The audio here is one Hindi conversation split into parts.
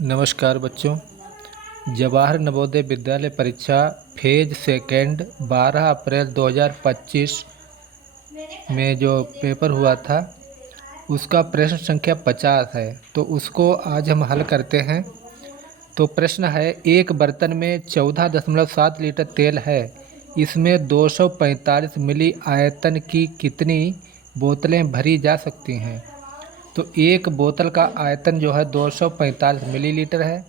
नमस्कार बच्चों। जवाहर नवोदय विद्यालय परीक्षा फेज सेकेंड 12 अप्रैल 2025 में जो पेपर हुआ था उसका प्रश्न संख्या 50 है, तो उसको आज हम हल करते हैं। तो प्रश्न है, एक बर्तन में 14.7 लीटर तेल है, इसमें 245 मिली आयतन की कितनी बोतलें भरी जा सकती हैं। तो एक बोतल का आयतन जो है 245 मिलीलीटर है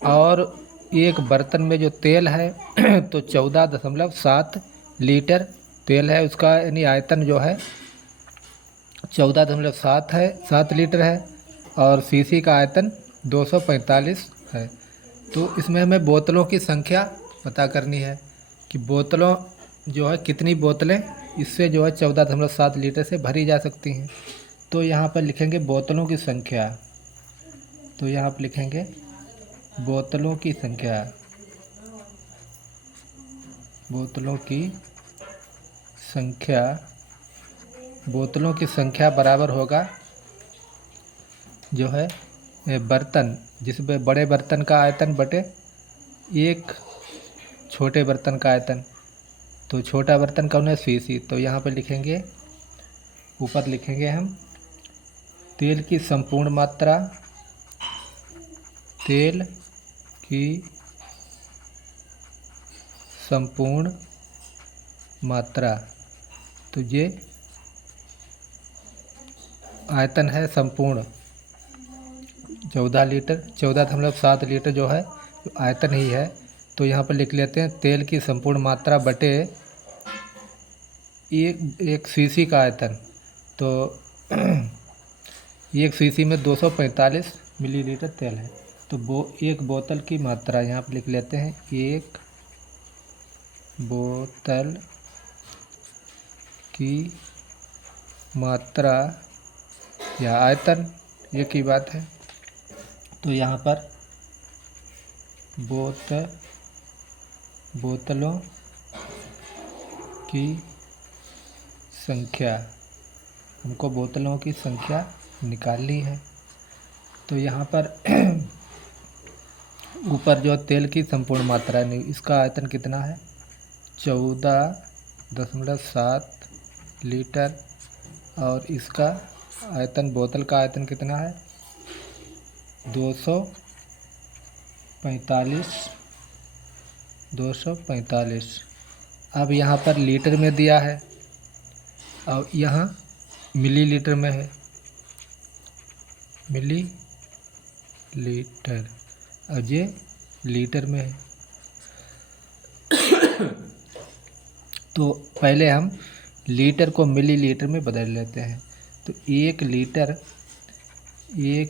और एक बर्तन में जो तेल है तो 14.7 लीटर तेल है, उसका यानी आयतन जो है 14.7 है, 7 लीटर है और सीसी का आयतन 245 है। तो इसमें हमें बोतलों की संख्या पता करनी है कि बोतलों जो है कितनी बोतलें इससे जो है 14.7 लीटर से भरी जा सकती हैं। तो यहाँ पर लिखेंगे बोतलों की संख्या। तो यहाँ पर लिखेंगे बोतलों की संख्या। बोतलों की संख्या बोतलों की संख्या बराबर होगा जो है बर्तन, जिसमें बड़े बर्तन का आयतन बटे एक छोटे बर्तन का आयतन। तो छोटा बर्तन कौन है? सीसी। तो यहाँ पे लिखेंगे, ऊपर लिखेंगे हम तेल की संपूर्ण मात्रा। तेल की संपूर्ण मात्रा। तो ये आयतन है संपूर्ण 14.7 लीटर जो है आयतन ही है। तो यहाँ पर लिख लेते हैं तेल की संपूर्ण मात्रा बटे एक सीसी का आयतन। तो एक सीसी में 245 मिलीलीटर तेल है। तो एक बोतल की मात्रा यहाँ पर लिख लेते हैं, एक बोतल की मात्रा या आयतन एक ही बात है। तो यहाँ पर बोतलों की संख्या, हमको बोतलों की संख्या निकालनी है। तो यहाँ पर ऊपर जो तेल की संपूर्ण मात्रा है, इसका आयतन कितना है? 14.7 लीटर और इसका आयतन, बोतल का आयतन कितना है? 245। अब यहाँ पर लीटर में दिया है और यहाँ मिलीलीटर में है, मिलीलीटर, और ये लीटर में है। तो पहले हम लीटर को मिलीलीटर में बदल लेते हैं। तो एक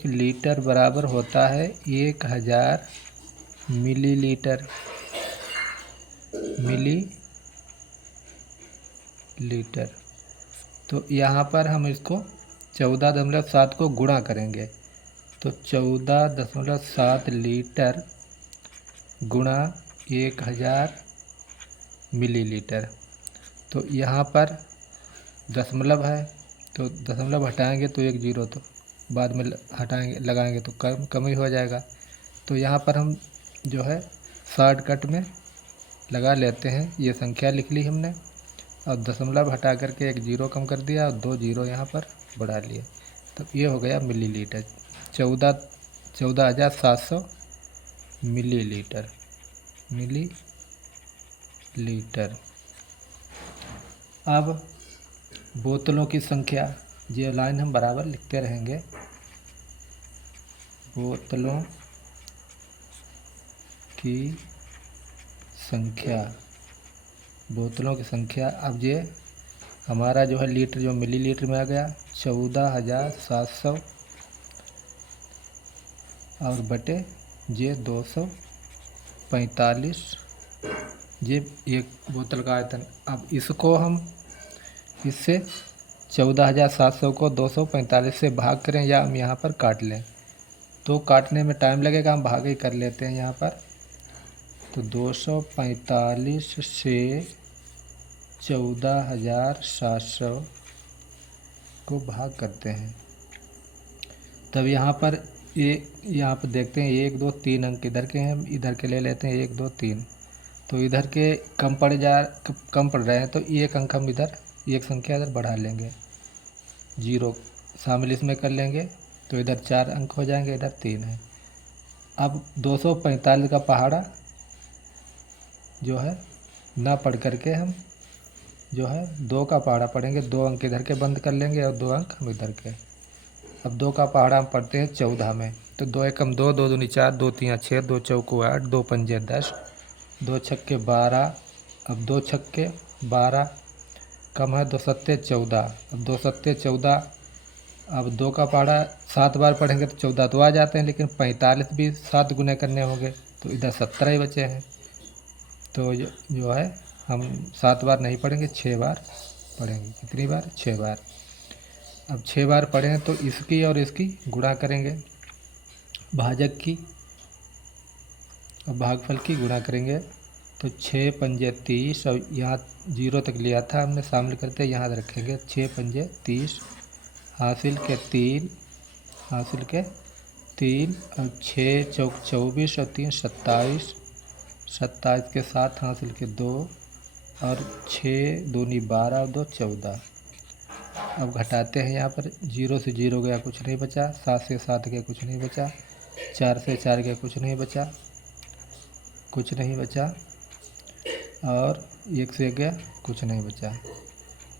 लीटर बराबर होता है 1000 मिलीलीटर। तो यहाँ पर हम इसको 14.7 को गुणा करेंगे। तो 14.7 लीटर गुणा 1000 मिलीलीटर। तो यहाँ पर दशमलव है, तो दशमलव हटाएंगे तो एक जीरो, तो बाद में हटाएंगे लगाएंगे तो कम ही हो जाएगा। तो यहाँ पर हम जो है शॉर्टकट में लगा लेते हैं, ये संख्या लिख ली हमने और दशमलव हटा करके एक जीरो कम कर दिया और 2 जीरो यहाँ पर बढ़ा लिए। तो ये हो गया मिलीलीटर, 14,700 मिलीलीटर। अब बोतलों की संख्या, ये लाइन हम बराबर लिखते रहेंगे। बोतलों की संख्या, बोतलों की संख्या। अब ये हमारा जो है लीटर जो मिलीलीटर में आ गया 14,700 और बटे ये 245, ये एक बोतल का आयतन। अब इसको हम इससे 14,700 को 245 से भाग करें या हम यहाँ पर काट लें, तो काटने में टाइम लगेगा, हम भाग ही कर लेते हैं यहाँ पर। तो 245 से 14,700 को भाग करते हैं, तब यहाँ पर ये यहाँ पर देखते हैं 1 2 3 अंक इधर के हैं, हम इधर के ले लेते हैं 1 2 3। तो इधर के कम पड़ रहे हैं, तो एक अंक हम इधर, एक संख्या इधर बढ़ा लेंगे, 0 शामिल इसमें कर लेंगे, तो इधर 4 अंक हो जाएंगे, इधर 3 है। अब 245 का पहाड़ा जो है ना पढ़ करके हम जो है 2 का पहाड़ा पढ़ेंगे, 2 अंक इधर के बंद कर लेंगे और 2 अंक हम इधर के। अब 2 का पहाड़ा हम पढ़ते हैं 14 में, तो 2 एकम 2, 2 दूनी 4, 2 तिया 6, 2 चौको 8, 2 पंजे 10, 2 छक्के 12। अब 2 छक्के 12 कम है, 2 सत्ते 14। अब 2 सत्ते 14, अब 2 का पहाड़ा 7 बार पढ़ेंगे तो 14 तो आ जाते हैं, लेकिन 45 भी 7 गुने करने होंगे, तो इधर 17 ही बचे हैं। तो जो है हम 7 बार नहीं पढ़ेंगे, 6 बार पढ़ेंगे। कितनी बार? 6 बार। अब 6 बार पढ़े हैं तो इसकी और इसकी गुणा करेंगे, भाजक की और भागफल की गुणा करेंगे, तो 6 पंजे 30, और यहाँ 0 तक लिया था हमने, शामिल करते यहाँ रखेंगे 6 पंजे 30, हासिल के 3, हासिल के 3, और 6 चौक 24 और 3 27, 27 के साथ हासिल के 2, और 6 दूनी 12 और 2 14। अब घटाते हैं, यहाँ पर 0 से 0 गया, कुछ नहीं बचा, 7 से 7 गया, कुछ नहीं बचा, 4 से 4 गया, कुछ नहीं बचा, कुछ नहीं बचा, और 1 से गया, कुछ नहीं बचा,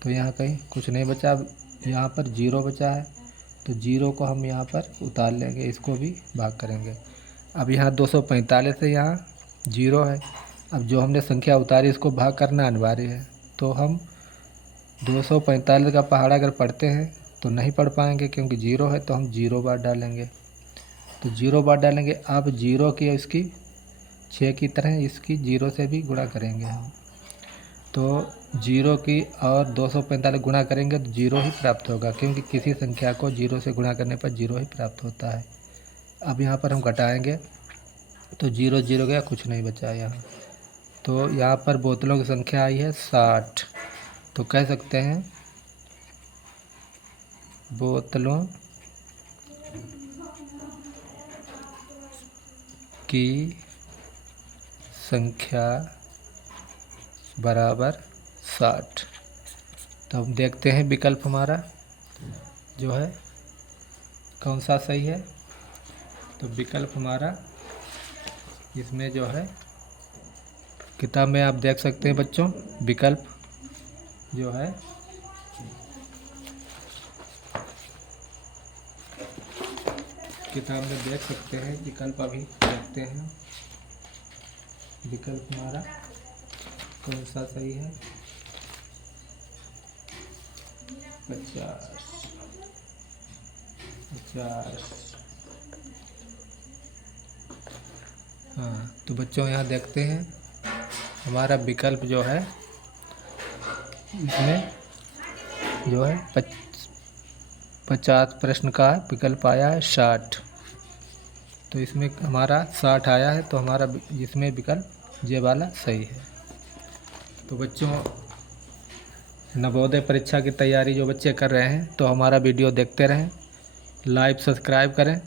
तो यहाँ कहीं कुछ नहीं बचा। अब यहाँ पर 0 बचा है, तो 0 को हम यहाँ पर उतार लेंगे, इसको भी भाग करेंगे। अब यहाँ 245 है, यहाँ 0 है, अब जो हमने संख्या उतारी इसको भाग करना अनिवार्य है, तो हम 245 का पहाड़ा अगर पढ़ते हैं तो नहीं पढ़ पाएंगे, क्योंकि 0 है, तो हम 0 बार डालेंगे, तो 0 बार डालेंगे। अब 0 की इसकी 6 की तरह इसकी 0 से भी गुणा करेंगे हम, तो 0 की और 245 गुणा करेंगे तो 0 ही प्राप्त होगा, क्योंकि किसी संख्या को 0 से गुणा करने पर 0 ही प्राप्त होता है। अब यहाँ पर हम घटाएंगे, तो 0 0 गया, कुछ नहीं बचा यहाँ, तो यहाँ पर बोतलों की संख्या आई है 60, तो कह सकते हैं बोतलों की संख्या बराबर 60। तो हम देखते हैं विकल्प हमारा जो है कौन सा सही है। तो विकल्प हमारा इसमें जो है, किताब में आप देख सकते हैं बच्चों, विकल्प जो है किताब में देख सकते हैं, विकल्प अभी देखते हैं विकल्प हमारा कौन सा सही है। 50 50। हाँ, तो बच्चों यहाँ देखते हैं हमारा विकल्प जो है, इसमें जो है 50 प्रश्न का विकल्प आया है 60, तो इसमें हमारा 60 आया है, तो हमारा इसमें विकल्प ये वाला सही है। तो बच्चों, नवोदय परीक्षा की तैयारी जो बच्चे कर रहे हैं, तो हमारा वीडियो देखते रहें, लाइक सब्सक्राइब करें,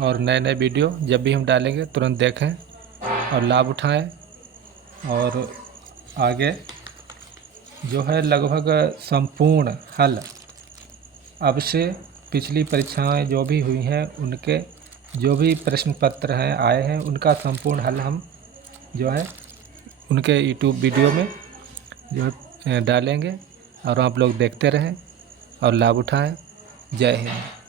और नए नए वीडियो जब भी हम डालेंगे तुरंत देखें और लाभ उठाएं। और आगे जो है लगभग संपूर्ण हल अब से पिछली परीक्षाएं जो भी हुई हैं, उनके जो भी प्रश्न पत्र हैं आए हैं, उनका संपूर्ण हल हम जो है उनके यूट्यूब वीडियो में जो है डालेंगे, और आप लोग देखते रहें और लाभ उठाएं। जय हिंद।